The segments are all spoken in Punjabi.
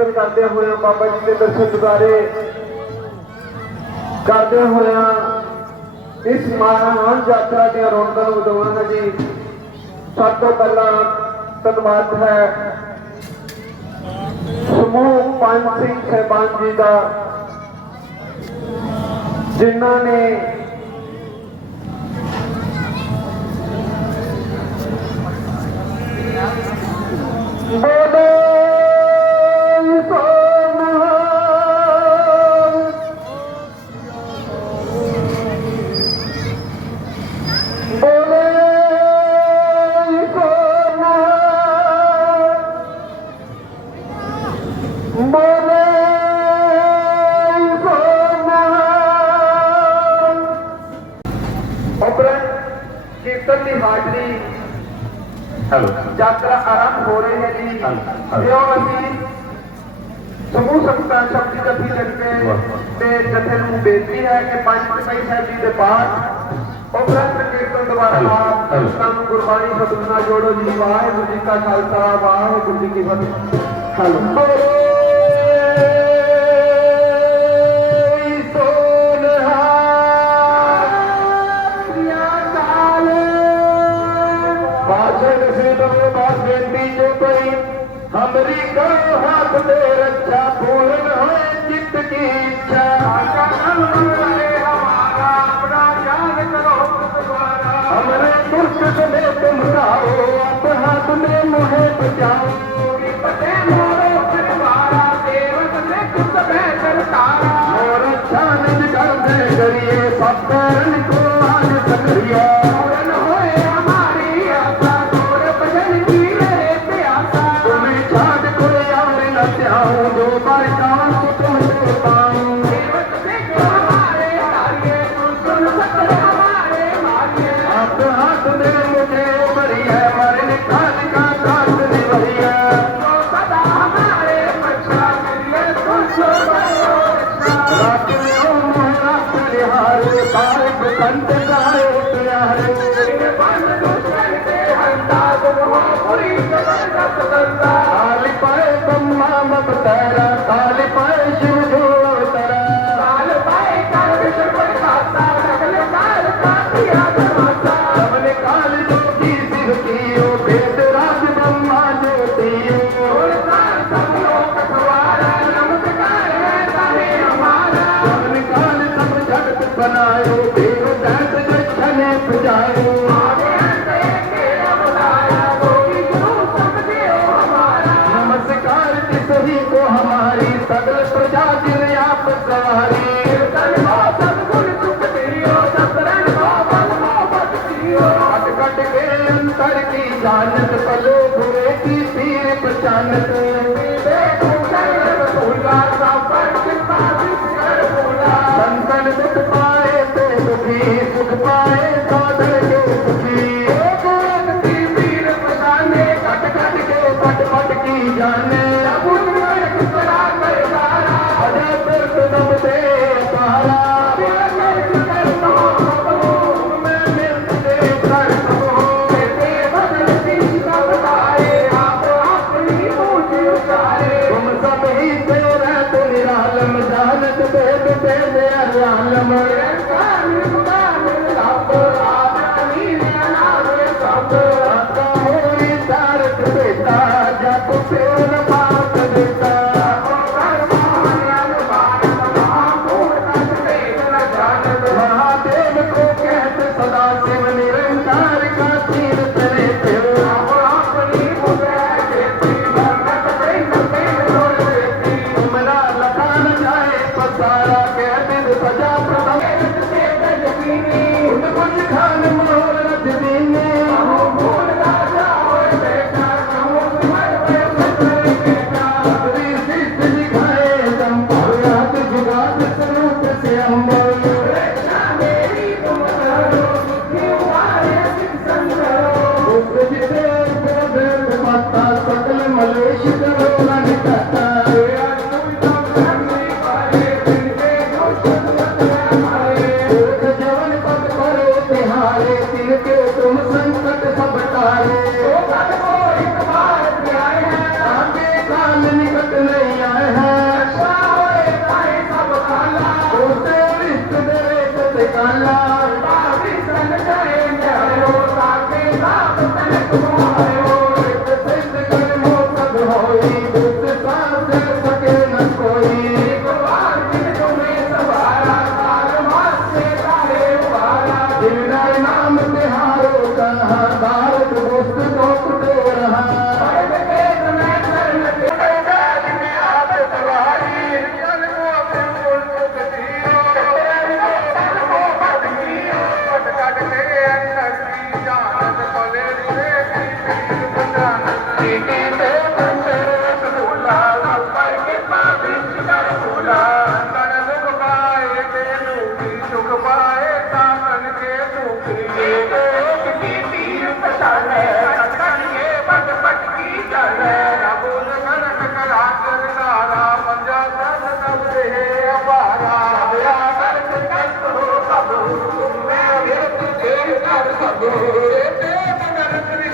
ਨਿਵੇਦਨ ਕਰਦੇ ਹੋਇਆ ਬਾਬਾ ਜੀ ਦੇ ਦਰਸ਼ਨ ਦੁਆਰੇ ਕਰਦੇ ਹੋਇਆ ਇਸ ਮਹਾਨ ਯਾਤਰਾ ਦੀਆਂ ਰੌਣਕਾਂ ਨੂੰ ਵਧਾਉਣਾ ਜੀ ਸਭ ਤੋਂ ਪਹਿਲਾਂ ਧੰਨਵਾਦ ਹੈ ਸਮੂਹ ਪੰਜ ਸਿੰਘ ਸਹਿਬਾਨ ਜੀ ਦਾ, ਜਿਨ੍ਹਾਂ ਨੇ ਬੋਲੋ। ਕੱਲੀ ਮਾਜਰੀ ਹੈਲੋ ਯਾਤਰਾ ਆਰੰਭ ਹੋ ਰਹੀ ਹੈ ਜੀ ਜਿਉਂ ਅਸੀਂ ਸਮੂਹ ਸੰਤਾਂ ਸ਼ਬਦੀ ਜੱਥੀ ਜੱਥੇ ਤੇ ਜੱਥੇ ਨੂੰ ਬੇਨਤੀ ਹੈ ਕਿ ਪੰਜ ਕਸਾਈ ਸਾਹਿਬ ਜੀ ਦੇ ਪਾਠ ਉਪਰੰਤ ਕੀਰਤਨ ਦੁਆਰਾ ਆਪ ਸਾਨੂੰ ਗੁਰਬਾਣੀ ਸ਼ਬਦ ਨਾਲ ਜੋੜੋ ਜੀ ਵਾਹਿਗੁਰੂ ਜੀ ਕਾ ਖਾਲਸਾ ਵਾਹਿਗੁਰੂ ਜੀ ਕੀ ਫਤਿਹ ਹੈਲੋ सिरों बात वेंदी जो कोई हमरी करो हाथ दे रक्षा पूर्ण होए चित्त की इच्छा हमरे दुष्ट तुम मुसाओ ಕಂಟಕ अनंत के अंतर की जानत पलो बुरे की पीर Ahí está.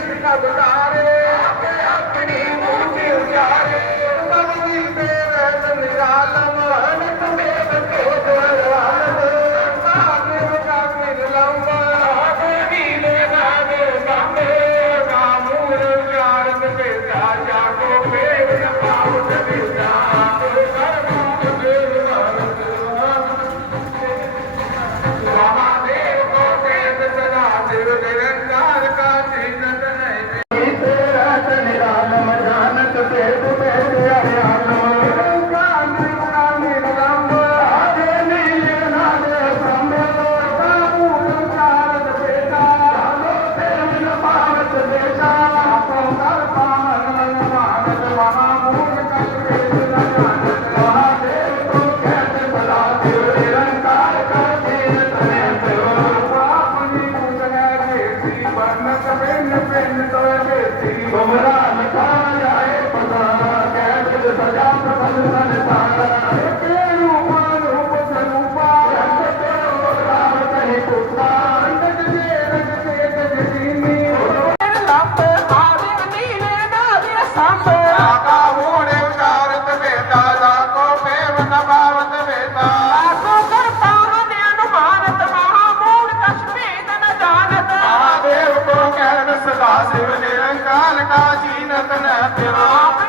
ಶ್ರೀಕಾಂತ ਸਦਾ ਸਿਵ ਨਿਰੰਕਾਰ ਕਾ ਜੀਨਤ ਨ ਆਪ